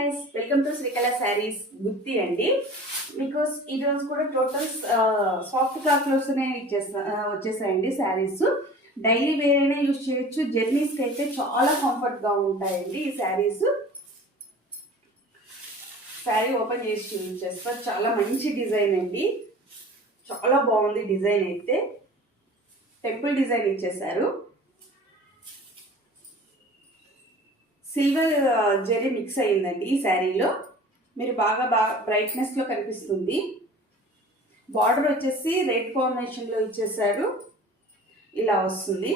Guys, welcome to Srikala sarees Gooty అండి. Because ఈరోజు కూడా టోటల్ సాఫ్ట్ క్లాత్లోనే వచ్చేసాయండి శారీస్. డైలీ వేర్ అయినా యూజ్ చేయొచ్చు, జర్నీస్కి అయితే చాలా కంఫర్ట్గా ఉంటాయండి ఈ శారీస్. శారీ ఓపెన్ చేసి చూపించేస్తా. చాలా మంచి డిజైన్ అండి, చాలా బాగుంది డిజైన్. అయితే టెంపుల్ డిజైన్ ఇచ్చేసారు. సిల్వర్ జరీ మిక్స్ అయ్యిందండి ఈ శారీలో. మీరు బాగా బ్రైట్నెస్లో కనిపిస్తుంది. బార్డర్ వచ్చేసి రెడ్ కాంబినేషన్లో ఇచ్చేసారు, ఇలా వస్తుంది.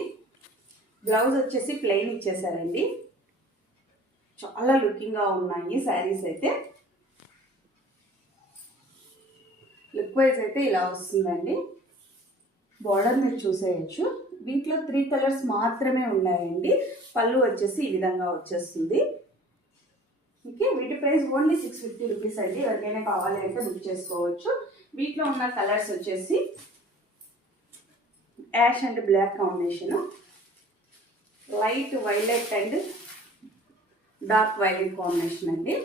బ్లౌజ్ వచ్చేసి ప్లెయిన్ ఇచ్చేసారండి. చాలా లుకింగ్గా ఉన్నాయి శారీస్ అయితే. లుక్ వైజ్ అయితే ఇలా వస్తుందండి. బార్డర్ మీరు చూసేయచ్చు. వీటిలో 3 కలర్స్ మాత్రమే ఉన్నాయండి. పళ్ళు వచ్చేసి ఈ విధంగా వచ్చేస్తుంది. ఓకే, వీటి ప్రైస్ ఓన్లీ 650 రూపీస్ అండి. ఎవరికైనా కావాలి అంటే బుక్ చేసుకోవచ్చు. వీటిలో ఉన్న కలర్స్ వచ్చేసి ash and black combination, light violet and dark violet combination అండి.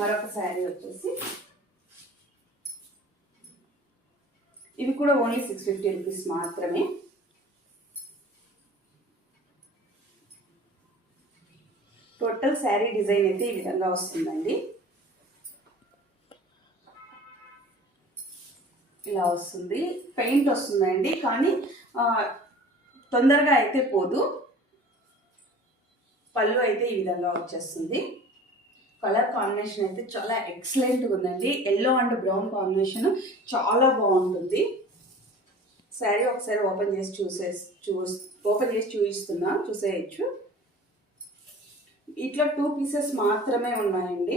మరొక శారీ వచ్చేసి ఇవి కూడా ఓన్లీ 650 రూపీస్ మాత్రమే. టోటల్ శారీ డిజైన్ అయితే ఈ విధంగా వస్తుందండి. ఇలా వస్తుంది. పెయింట్ వస్తుందండి, కానీ తొందరగా అయితే పోదు. పళ్ళు అయితే ఈ విధంగా వచ్చేస్తుంది. కలర్ కాంబినేషన్ అయితే చాలా ఎక్సలెంట్గా ఉందండి. ఎల్లో అండ్ బ్రౌన్ కాంబినేషన్ చాలా బాగుంటుంది. శారీ ఒకసారి ఓపెన్ చేసి చూసేయచ్చు. ఇట్లా 2 పీసెస్ మాత్రమే ఉన్నాయండి.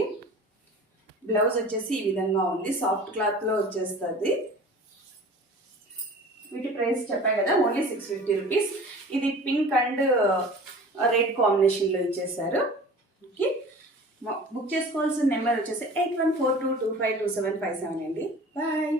బ్లౌజ్ వచ్చేసి ఈ విధంగా ఉంది, సాఫ్ట్ క్లాత్లో వచ్చేస్తుంది. వీటి ప్రైస్ చెప్పాయి కదా, ఓన్లీ 650 రూపీస్. ఇది పింక్ అండ్ రెడ్ కాంబినేషన్లో ఇచ్చేసారు. ఓకే, బుక్ చేసుకోవాల్సిన నెంబర్ వచ్చేసి 8142252757 అండి. బాయ్.